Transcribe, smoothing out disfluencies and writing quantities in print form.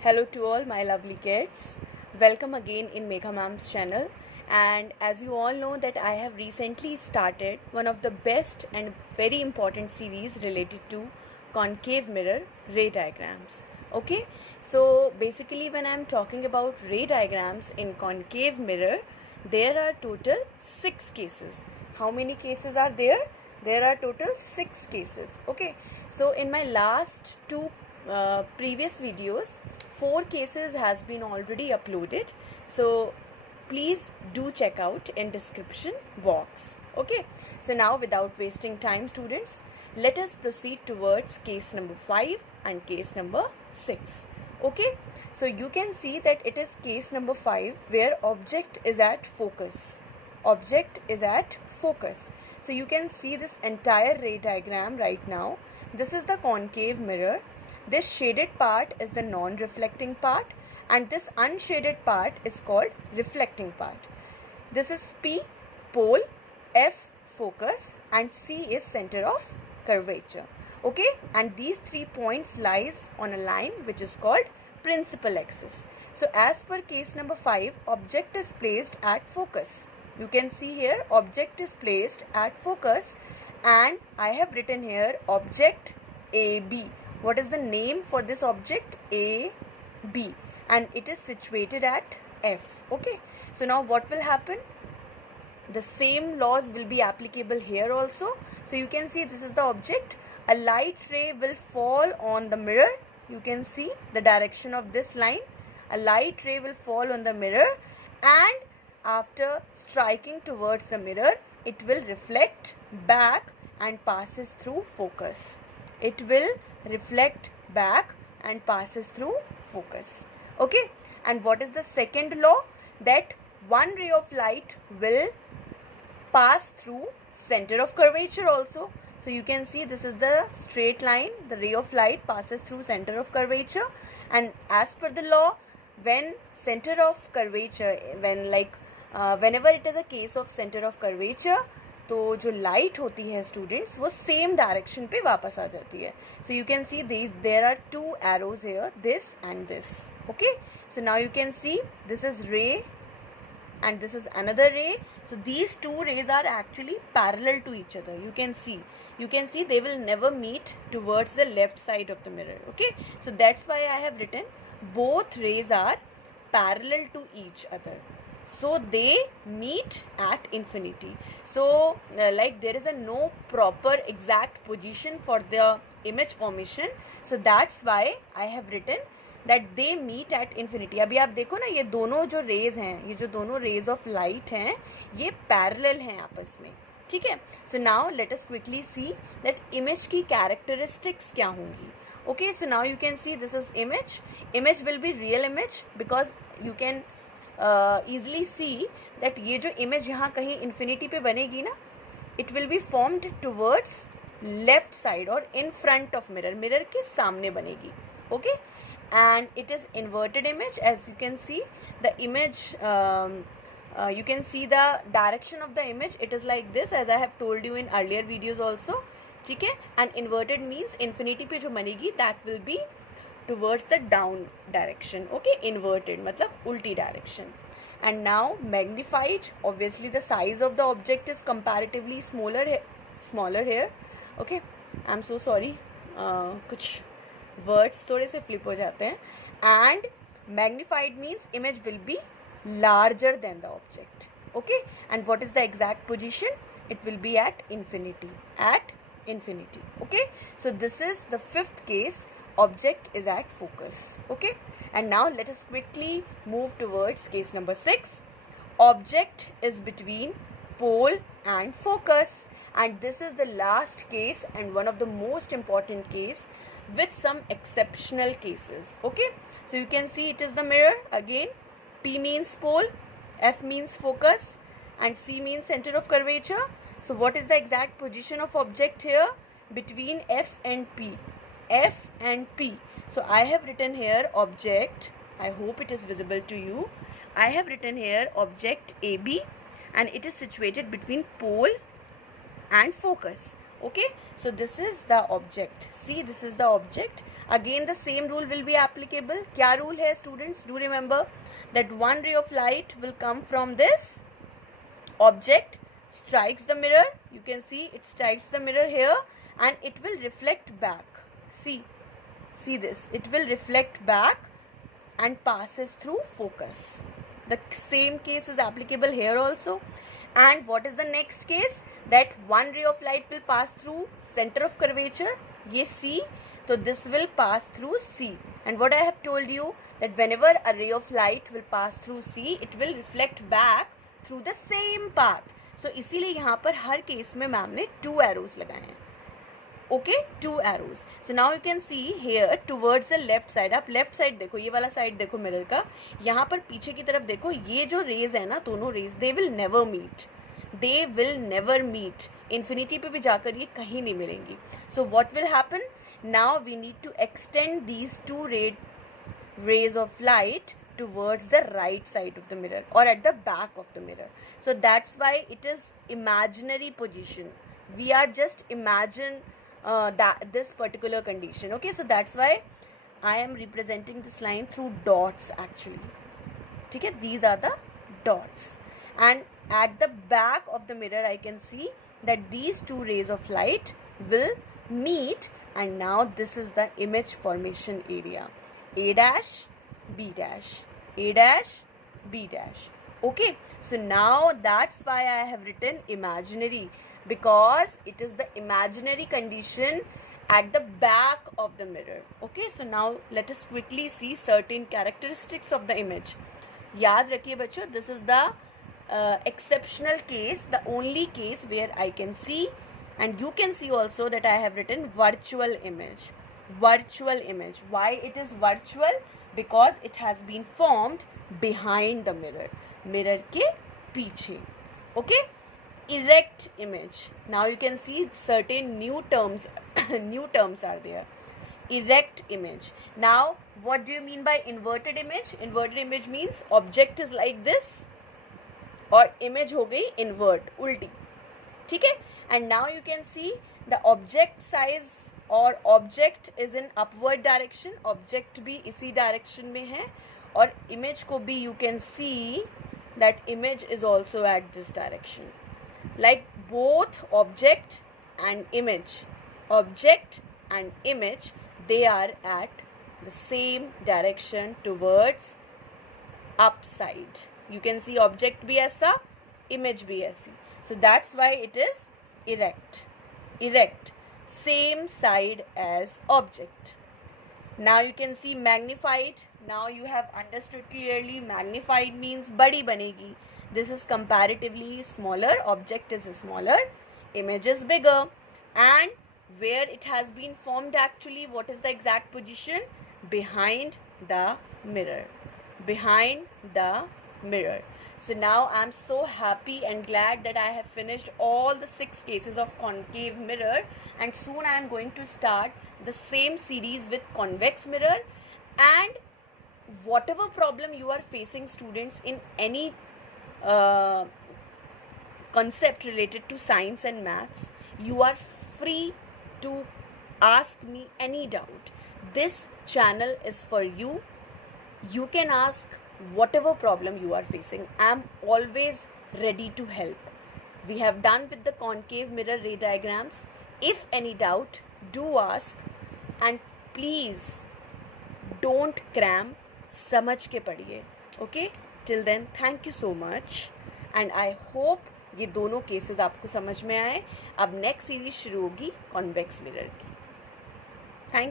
Hello to all my lovely kids. Welcome again in Megha Ma'am's channel. And as you all know that I have recently started one of the best and very important series related to concave mirror ray diagrams. Okay, so basically when I'm talking about ray diagrams in concave mirror, there are total 6 cases. How many cases are there? There are total 6 cases. Okay, so in my last two previous videos, 4 cases has been already uploaded, so please do check out in description box. Okay, so now without wasting time students, let us proceed towards case number 5 and case number 6. Okay, so you can see that it is case number 5 where object is at focus. Object is at focus. So you can see this entire ray diagram right now. This is the concave mirror. This shaded part is the non-reflecting part and this unshaded part is called reflecting part. This is P, pole, F, focus, and C is center of curvature. Okay, and these 3 points lies on a line which is called principal axis. So as per case number 5, object is placed at focus. You can see here object is placed at focus and I have written here object AB. What is the name for this object? AB, and it is situated at F. Okay, so now what will happen? The same laws will be applicable here also. So you can see this is the object. A light ray will fall on the mirror. You can see the direction of this line. A light ray will fall on the mirror and after striking towards the mirror, it will reflect back and passes through focus. It will reflect back and passes through focus. Okay, and what is the second law? That one ray of light will pass through center of curvature also. So you can see this is the straight line. The ray of light passes through center of curvature, and as per the law, when center of curvature, whenever it is a case of center of curvature, तो जो light होती है students वो same direction पे वापस आ जाती है. So you can see there are 2 arrows here, this and this. Okay, so now you can see this is ray and this is another ray. So these 2 rays are actually parallel to each other. You can see they will never meet towards the left side of the mirror. Okay, so that's why I have written both rays are parallel to each other, so they meet at infinity. So like there is a no proper exact position for the image formation, so that's why I have written that they meet at infinity. अभी आप देखो ना, ये दोनों जो raise हैं, ये जो दोनों रेज ऑफ लाइट हैं, ये पैरेलल हैं आपस में. ठीक है, so now let us quickly see that image की कैरेक्टरिस्टिक्स क्या होंगी. Okay, so now you can see this is image will be real image because you can easily see that ये जो इमेज यहाँ कहीं इन्फिनिटी पे बनेगी ना, it will be formed towards left side और इन फ्रंट ऑफ मिरर के सामने बनेगी. Okay, and it is inverted image. As you can see the image, you can see the direction of the image. It is like this, as I have told you in earlier videos also. ठीक है, and inverted means infinity पे जो बनेगी that will be towards the down direction. Okay, inverted मतलब उल्टी direction. And now magnified, obviously the size of the object is comparatively smaller here. Okay, I'm so sorry, कुछ words थोड़े से flip हो जाते हैं. And magnified means image will be larger than the object. Okay, and what is the exact position? It will be at infinity. Okay, so this is the 5th case. Object is at focus. Okay, and now let us quickly move towards case number 6. Object is between pole and focus, and this is the last case and one of the most important case with some exceptional cases. Okay, so you can see it is the mirror again. P means pole, F means focus, and C means center of curvature. So what is the exact position of object here? Between F and P. So I have written here object, I hope it is visible to you. I have written here object AB and it is situated between pole and focus. Okay, so this is the object. See, this is the object. Again the same rule will be applicable. क्या rule है students? Do remember that one ray of light will come from this object, strikes the mirror. You can see it strikes the mirror here and it will reflect back. See this. It will reflect back and passes through focus. The same case is applicable here also. And what is the next case? That one ray of light will pass through center of curvature. ये C. So this will pass through C. And what I have told you, that whenever a ray of light will pass through C, it will reflect back through the same path. So इसीलिए यहाँ पर हर case में ma'am ने 2 arrows लगाए हैं. Okay, 2 arrows. So now you can see here towards the left side. आप left side देखो, ये वाला side देखो मिरर का. यहाँ पर पीछे की तरफ देखो, ये जो rays है ना, दोनों rays, they will never meet. They will never meet. Infinity पे भी जाकर ये कहीं नहीं मिलेंगी. So what will happen? Now we need to extend these 2 rays of light towards the right side of the mirror or at the back of the mirror. So that's why it is imaginary position. We are just imagine that this particular condition. Okay, so that's why I am representing this line through dots actually. Okay, these are the dots. And at the back of the mirror I can see that these 2 rays of light will meet. And now this is the image formation area. A dash, B dash, A dash, B dash. Okay, so now that's why I have written imaginary, because it is the imaginary condition at the back of the mirror. Okay, so now let us quickly see certain characteristics of the image. याद रखिए बच्चों, this is the exceptional case, the only case where I can see. And you can see also that I have written virtual image. Virtual image. Why it is virtual? Because it has been formed behind the mirror. Mirror के पीछे. Okay? Erect image. Now you can see certain new terms. New terms are there. Erect image. Now what do you mean by inverted image? Inverted image means object is like this और image हो गई invert, उल्टी. ठीक है? And now you can see the object size or object is in upward direction. Object भी इसी direction में है और image को भी you can see that image is also at this direction. Like both object and image, they are at the same direction towards upside. You can see object भी ऐसा, image भी ऐसी. So that's why it is erect. Same side as object. Now you can see magnified. Now you have understood clearly, magnified means बड़ी बनेगी. This is comparatively smaller, object is smaller, image is bigger. And where it has been formed actually, what is the exact position? Behind the mirror. So now I am so happy and glad that I have finished all the 6 cases of concave mirror, and soon I am going to start the same series with convex mirror. And whatever problem you are facing, students, in any concept related to science and maths, you are free to ask me any doubt. This channel is for you. You can ask whatever problem you are facing. I am always ready to help. We have done with the concave mirror ray diagrams. If any doubt, do ask, and please don't cram, समझ के पढ़िए. Okay? Till then, thank you so much, and I hope ये दोनों cases आपको समझ में आए. अब नेक्स्ट सीरीज शुरू होगी कॉन्वेक्स मिरर की.